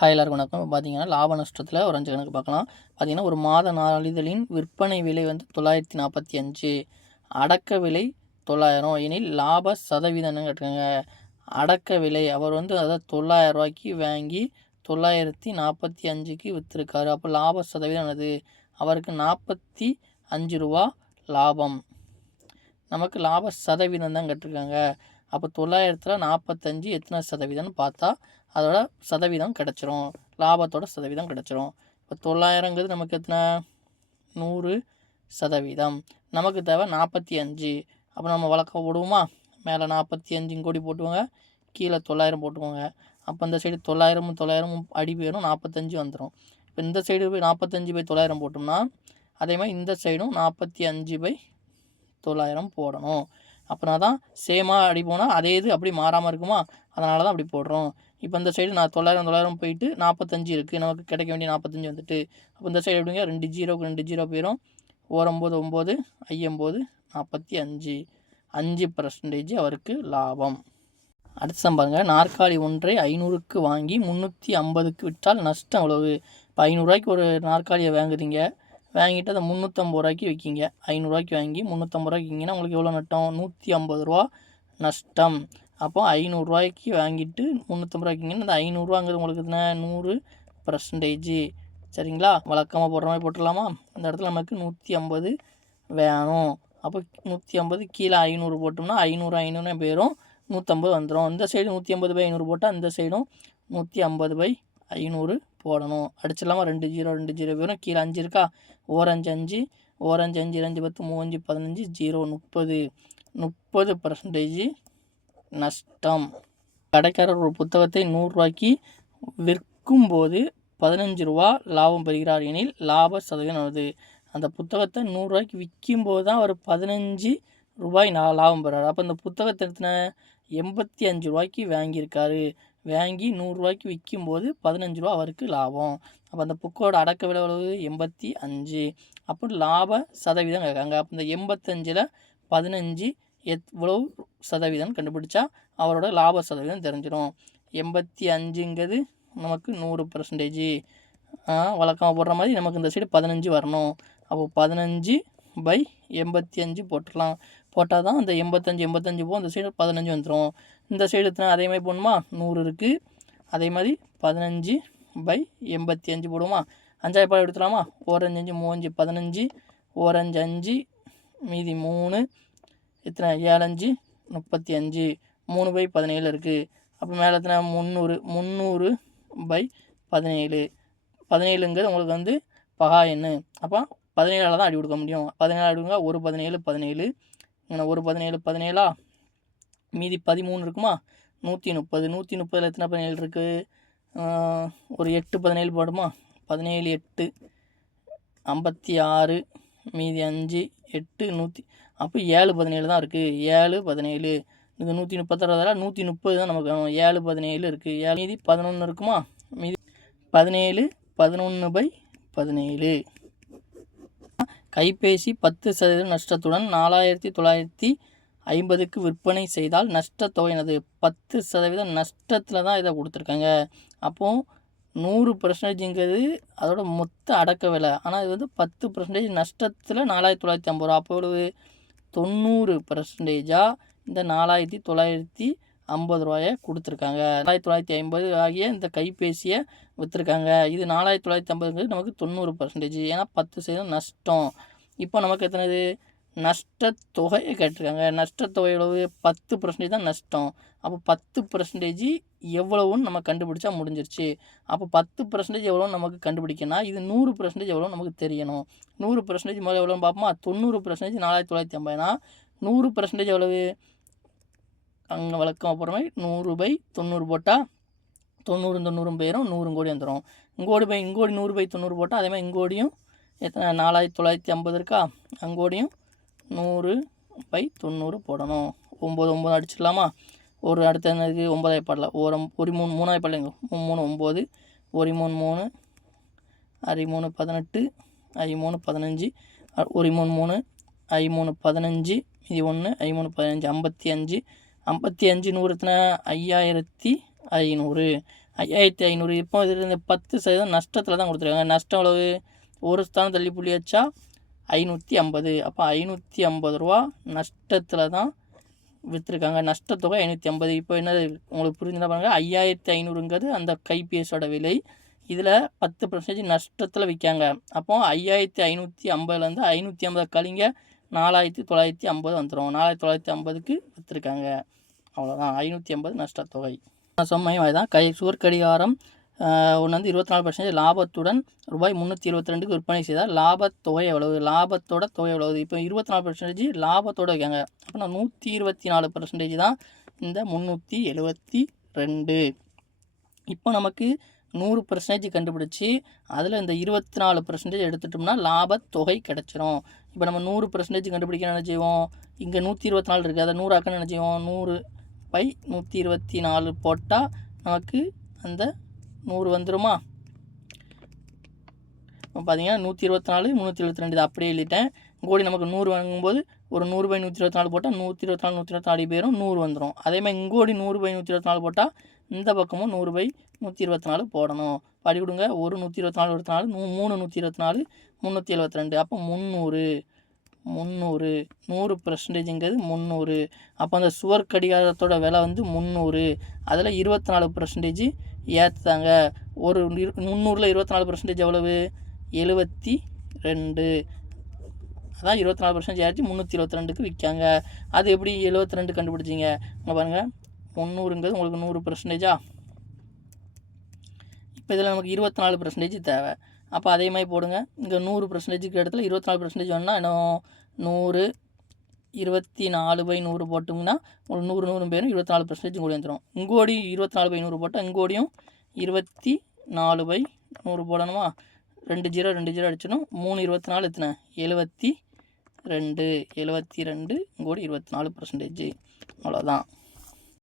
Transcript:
Hi எல்லாருக்கும் வணக்கம். இப்போ பார்த்தீங்கன்னா லாப நஷ்டத்தில் ஒரு அஞ்சு கணக்கு பார்க்கலாம். பார்த்தீங்கன்னா ஒரு மாத நாளிதழின் விற்பனை விலை வந்து தொள்ளாயிரத்தி நாற்பத்தி அஞ்சு. அடக்க விலை தொள்ளாயிரம். எனில் லாப சதவீதம் என்னன்னு அடக்க விலை. அவர் வந்து அதாவது தொள்ளாயிரம் ரூபாய்க்கு வாங்கி தொள்ளாயிரத்தி நாற்பத்தி அஞ்சுக்கு விற்றுருக்காரு அப்போ லாப சதவீதம் என்னது? அவருக்கு நாற்பத்தி அஞ்சு ரூபா லாபம். நமக்கு லாப சதவீதம் தான் கேட்டிருக்காங்க. அப்போ தொள்ளாயிரத்தில் நாற்பத்தஞ்சு எத்தனை சதவீதம்னு பார்த்தா அதோட சதவீதம் கிடச்சிரும். லாபத்தோட சதவீதம் கிடச்சிரும். இப்போ தொள்ளாயிரங்கிறது நமக்கு எத்தனை? நூறு சதவீதம். நமக்கு தேவை நாற்பத்தி அஞ்சு. அப்போ நம்ம வழக்கம் போடுவோமா? மேலே நாற்பத்தி அஞ்சும் கோடி போட்டுவோங்க கீழே தொள்ளாயிரம் போட்டுக்கோங்க. அப்போ இந்த சைடு தொள்ளாயிரமும் தொள்ளாயிரமும் அடி போயிடும் நாற்பத்தஞ்சு வந்துடும் இப்போ இந்த சைடு போய் நாற்பத்தஞ்சு பை தொள்ளாயிரம் போட்டோம்னா அதே மாதிரி இந்த சைடும் நாற்பத்தி அஞ்சு பை தொள்ளாயிரம் போடணும். அப்படின்னா தான் சேமாக அடி போனால் அதே இது அப்படி மாறாமல் இருக்குமா? அதனால தான் அப்படி போடுறோம். இப்போ இந்த சைடு நான் தொள்ளாயிரம் தொள்ளாயிரம் போயிட்டு நாற்பத்தஞ்சு இருக்குது நமக்கு கிடைக்க வேண்டிய நாற்பத்தஞ்சு வந்துட்டு. அப்போ இந்த சைடு எப்படிங்க? ரெண்டு ஜீரோக்கு ரெண்டு ஜீரோ போயிடும் ஓரம்போது ஒம்பது ஐயம்போது நாற்பத்தி அஞ்சு. அஞ்சு பர்சன்டேஜ் அவருக்கு லாபம். அடுத்து சம்பாருங்க நாற்காலி ஒன்றை ஐநூறுக்கு வாங்கி முந்நூற்றி ஐம்பதுக்கு விற்றால் நஷ்டம் அவ்வளவு. இப்போ ஐநூறுரூவாய்க்கு ஒரு நாற்காலியை வாங்குறீங்க. வாங்கிட்டு அதை முந்நூற்றம்பது ரூபாய்க்கு விற்கிங்க ஐநூறுரூவாய்க்கு வாங்கி முந்நூற்றம்பது ரூபாய்க்கு விற்கிங்கன்னா உங்களுக்கு எவ்வளோ நட்டம்? நூற்றி ஐம்பது ரூபா நஷ்டம். அப்போ ஐநூறுரூவாய்க்கு வாங்கிட்டு முந்நூற்றம்பது ரூபாய்க்கிங்கன்னா அந்த ஐநூறுரூவாங்கிறது உங்களுக்கு என்ன நூறு பர்சன்டேஜு சரிங்களா? வழக்கமாக போடுற மாதிரி போட்டுடலாமா? அந்த இடத்துல நமக்கு நூற்றி ஐம்பது வேணும். அப்போ நூற்றி ஐம்பது கீழே ஐநூறு போட்டோம்னா ஐநூறு ஐநூறுனே போயிடும் நூற்றம்பது வந்துடும் இந்த சைடு நூற்றி ஐம்பது பை ஐநூறு போட்டால் இந்த சைடும் நூற்றி ஐம்பது பை ஐநூறு போடணும். அடிச்சிடலாமா? ரெண்டு ஜீரோ ரெண்டு ஜீரோ. போயிடும் கீழே அஞ்சு இருக்கா? ஓரஞ்சு அஞ்சு ஓரஞ்சு அஞ்சு அஞ்சு பத்து மூவஞ்சு பதினஞ்சு ஜீரோ முப்பது. முப்பது பர்சன்டேஜ் நஷ்டம். கடைக்காரர் ஒரு புத்தகத்தை நூறுரூவாய்க்கு விற்கும்போது பதினஞ்சு ரூபா லாபம் பெறுகிறார் எனில் லாப சதவீதம் வருது அந்த புத்தகத்தை நூறுரூவாய்க்கு விற்கும்போது தான் அவர் பதினஞ்சு ரூபாய் நான் லாபம் பெறார். அப்போ அந்த புத்தகத்தை எடுத்தின எண்பத்தி அஞ்சு ரூபாய்க்கு வாங்கியிருக்காரு. வாங்கி நூறுரூவாய்க்கு விற்கும்போது பதினஞ்சு ரூபா அவருக்கு லாபம். அப்போ அந்த புக்கோட அடக்க விலை எவ்வளவு? எண்பத்தி அஞ்சு. அப்போ லாப சதவீதம் கேட்காங்க அப்போ இந்த எண்பத்தஞ்சில் பதினஞ்சு எவ்வளவு சதவீதம் கண்டுபிடிச்சா அவரோட லாப சதவீதம் தெரிஞ்சிடும் எண்பத்தி அஞ்சுங்கிறது நமக்கு நூறு பர்சன்டேஜ் வழக்கமாக போடுற மாதிரி நமக்கு இந்த சைடு பதினஞ்சு வரணும். அப்போ பதினஞ்சு பை எண்பத்தி அஞ்சு போட்டுடலாம். போட்டால் தான் அந்த எண்பத்தஞ்சு எண்பத்தஞ்சு போகும். அந்த சைடு பதினஞ்சு வந்துடும் இந்த சைடு எத்தனை அதே மாதிரி போடணுமா? நூறு இருக்குது அதே மாதிரி பதினஞ்சு பை எண்பத்தி அஞ்சு போடுவோமா? அஞ்சாயிரம் பால் எடுத்துலாமா ஓரஞ்சு அஞ்சு மூவஞ்சு பதினஞ்சு. ஓரஞ்சு அஞ்சு. மீதி மூணு. எத்தனை? ஏழஞ்சு முப்பத்தி அஞ்சு. மூணு பை பதினேழு இருக்குது அப்போ மேலே எத்தனை? முந்நூறு. முந்நூறு பை பதினேழு. பதினேழுங்கிறது உங்களுக்கு வந்து பகா எண்ணு. அப்போ பதினேழால் தான் அடி கொடுக்க முடியும். பதினேழு அடி கொடுங்க. ஒரு பதினேழு பதினேழு. இங்கே ஒரு பதினேழு பதினேழா? மீதி பதிமூணு இருக்குமா? நூற்றி முப்பது. நூற்றி முப்பதில் எத்தனை பதினேழு இருக்குது ஒரு எட்டு பதினேழு போடுமா? பதினேழு எட்டு ஐம்பத்தி ஆறு மீதி அஞ்சு எட்டு நூற்றி அப்போ ஏழு பதினேழு தான் இருக்குது ஏழு பதினேழு. இது நூற்றி முப்பத்தாறு நூற்றி முப்பது தான் நமக்கு வேணும் ஏழு பதினேழு இருக்குது ஏழு மீதி பதினொன்று இருக்குமா? மீதி பதினேழு பதினொன்று பை பதினேழு. கைபேசி பத்து சதவீதம் நஷ்டத்துடன் நாலாயிரத்தி தொள்ளாயிரத்தி ஐம்பதுக்கு விற்பனை செய்தால் நஷ்டத்தொகை என்னது பத்து சதவீதம் நஷ்டத்தில் தான் இதை கொடுத்துருக்காங்க. அப்போது நூறு பர்சன்டேஜுங்கிறது அதோட மொத்த அடக்க விலை. ஆனால் இது வந்து பத்து பர்சன்டேஜ் நஷ்டத்தில் நாலாயிரத்தி தொள்ளாயிரத்தி ஐம்பது ரூபா. அப்போ எவ்வளவு? தொண்ணூறு பர்சன்டேஜாக இந்த நாலாயிரத்தி தொள்ளாயிரத்தி ஐம்பது ரூபாயை கொடுத்துருக்காங்க. நாலாயிரத்தி தொள்ளாயிரத்தி ஐம்பது ஆகிய இந்த கைபேசியை விற்றுருக்காங்க இது நாலாயிரத்தி தொள்ளாயிரத்தி ஐம்பதுங்கிறது நமக்கு தொண்ணூறு பர்சன்டேஜ் ஏன்னா பத்து சதவீதம் நஷ்டம். இப்போ நமக்கு எத்தனை நஷ்டத்தொகையை கேட்டிருக்காங்க. நஷ்டத்தொகை எவ்வளவு பத்து பர்சன்டேஜ் தான் நஷ்டம். அப்போ பத்து பர்சன்டேஜ் எவ்வளவுன்னு நம்ம கண்டுபிடிச்சா முடிஞ்சிருச்சு. அப்போ பத்து பர்சன்டேஜ் எவ்வளோன்னு நமக்கு கண்டுபிடிக்கணும் இது நூறு பர்சன்டேஜ் எவ்வளோ நமக்கு தெரியணும். நூறு பர்சன்டேஜ் முதல்ல எவ்வளோன்னு பார்ப்போமா? தொண்ணூறு பர்சன்டேஜ் நாலாயிரத்தி தொள்ளாயிரத்தி ஐம்பதுனா நூறு பர்சன்டேஜ் எவ்வளவு? அங்கே வழக்கம் அப்புறமே நூறு பை தொண்ணூறு போட்டால் தொண்ணூறு தொண்ணூறும் போயிடும் நூறு கோடி வந்துடும் இங்கோடி பை இங்கோடி நூறு பை தொண்ணூறு போட்டால் அதேமாதிரி இங்கோடியும் எத்தனை? நாலாயிரத்தி தொள்ளாயிரத்தி ஐம்பது இருக்கா? அங்கோடியும் நூறு பை தொண்ணூறு போடணும். ஒம்பது ஒம்பது அடிச்சிடலாமா? ஒரு அடுத்த என்னது ஒம்பதாய் பாடலாம். ஒரு ஒரு மூணு மூணாயிரம் பாடலைங்க மூணு ஒம்பது. ஒரு மூணு. மூணு அரை மூணு பதினெட்டு. ஐ மூணு பதினஞ்சு. ஒரு மூணு. மூணு ஐ மூணு பதினஞ்சு. இது ஒன்று ஐ மூணு பதினஞ்சு. ஐம்பத்தி அஞ்சு. ஐம்பத்தி அஞ்சு நூறு ஐயாயிரத்தி ஐநூறு. ஐயாயிரத்தி ஐநூறு. இப்போ இதில் இந்த பத்து சதவீதம் நஷ்டத்தில் தான் கொடுத்துருக்காங்க. நஷ்டம் எவ்வளவு? ஒரு ஸ்தானம் தள்ளி புள்ளி வச்சா ஐநூற்றி ஐம்பது. அப்போ ஐநூற்றி ஐம்பது ரூபா நஷ்டத்தில் தான் விற்றுருக்காங்க நஷ்டத்தொகை ஐநூற்றி ஐம்பது. இப்போ என்ன உங்களுக்கு புரிஞ்சுனா பாருங்கள் ஐயாயிரத்தி ஐநூறுங்கிறது அந்த கைபேசியோட விலை. இதில் பத்து பர்சன்டேஜ் நஷ்டத்தில் விற்காங்க அப்போ ஐயாயிரத்தி ஐநூற்றி ஐம்பதுலேருந்து ஐநூற்றி ஐம்பது கழிங்க. நாலாயிரத்தி தொள்ளாயிரத்தி ஐம்பது வந்துடும் நாலாயிரத்தி தொள்ளாயிரத்தி ஐம்பதுக்கு விற்றுருக்காங்க அவ்வளோதான் ஐநூற்றி ஐம்பது நஷ்டத்தொகை. சொம்மையும் தான் கை சுவர்கடிகாரம் ஒன்று வந்து இருபத்தி நாலு பர்சன்டேஜ் லாபத்துடன் ரூபாய் முந்நூற்றி இருபத்தி ரெண்டுக்கு விற்பனை செய்தால் லாபத்தொகை எவ்வளவு? லாபத்தோட தொகை எவ்வளவு? இப்போ இருபத்தி நாலு பர்சன்டேஜ் லாபத்தோட வைக்காங்க. அப்படின்னா நூற்றி இருபத்தி நாலு பர்சன்டேஜ் தான் இந்த முந்நூற்றி எழுபத்தி ரெண்டு. இப்போ நமக்கு நூறு பர்சன்டேஜ் கண்டுபிடிச்சி அதில் இந்த இருபத்தி நாலு பர்சன்டேஜ் எடுத்துட்டோம்னா லாபத்தொகை கிடச்சிரும். இப்போ நம்ம நூறு பர்சன்டேஜ் கண்டுபிடிக்க நினச்சிவோம் இங்கே நூற்றி இருபத்தி நாலு இருக்குது அதை நூறாக்க நினச்சிவோம் நூறு பை நூற்றி இருபத்தி நாலு போட்டால் நமக்கு அந்த நூறு வந்துருமா? பார்த்தீங்கன்னா நூற்றி இருபத்தி நாலு முந்நூற்றி எழுபத்தி ரெண்டு அப்படியே எழுதிட்டேன். கோடி நமக்கு நூறு வாங்கும்போது ஒரு நூறு பை நூற்றி இருபத்தி நாலு போட்டால் நூற்றி இருபத்தி நாலு நூற்றி இருபத்தி நாலு பேரும் நூறு வந்துடும் அதேமாதிரி இங்கோடி நூறு பை நூற்றி இருபத்தி நாலு போட்டால் இந்த பக்கமும் நூறு பை நூற்றி இருபத்தி நாலு போடணும். படி கொடுங்க. ஒரு நூற்றி இருபத்தி நாலு இருபத்தி நாலு மூணு நூற்றி இருபத்தி நாலு முந்நூற்றி எழுபத்தி ரெண்டு அப்போ முந்நூறு முந்நூறு நூறு பர்சன்டேஜுங்கிறது முந்நூறு அப்போ அந்த சுவர் கடிகாரத்தோட விலை வந்து முந்நூறு அதில் இருபத்தி நாலு பர்சன்டேஜ் ஏற்றுத்தாங்க ஒரு முந்நூறில் இருபத்தி நாலு பர்சன்டேஜ் எவ்வளவு? எழுபத்தி ரெண்டு. அதான் இருபத்தி நாலு பர்சன்டேஜ் ஏற்றி முந்நூற்றி இருபத்தி ரெண்டுக்கு விற்காங்க அது எப்படி எழுபத்தி ரெண்டு கண்டுபிடிச்சிங்க? இங்கே பாருங்கள் முந்நூறுங்கிறது உங்களுக்கு நூறு பர்சன்டேஜா இப்போ இதில் நமக்கு இருபத்தி நாலு பர்சன்டேஜ் தேவை. அப்போ அதே மாதிரி போடுங்க. இங்கே நூறு பர்சன்டேஜுக்கு இடத்துல இருபத்தி நாலு பர்சன்டேஜ் வேணுன்னா என்ன? நூறு இருபத்தி நாலு பை நூறு போட்டோம்னா உங்களுக்கு நூறு நூறு பேரும் இருபத்தி நாலு பர்சன்டேஜ் கூட வந்துடும் இங்கோடி இருபத்தி நாலு பை நூறு போட்டால் இங்கோடியும் இருபத்தி நாலு பை நூறு போடணுமா? ரெண்டு ஜீரோ ரெண்டு ஜீரோ அடிச்சிடும் மூணு இருபத்தி நாலு எத்தனை? எழுபத்தி ரெண்டு. எழுபத்தி ரெண்டு இங்கோடி இருபத்தி நாலு பர்சன்டேஜ் அவ்வளோதான்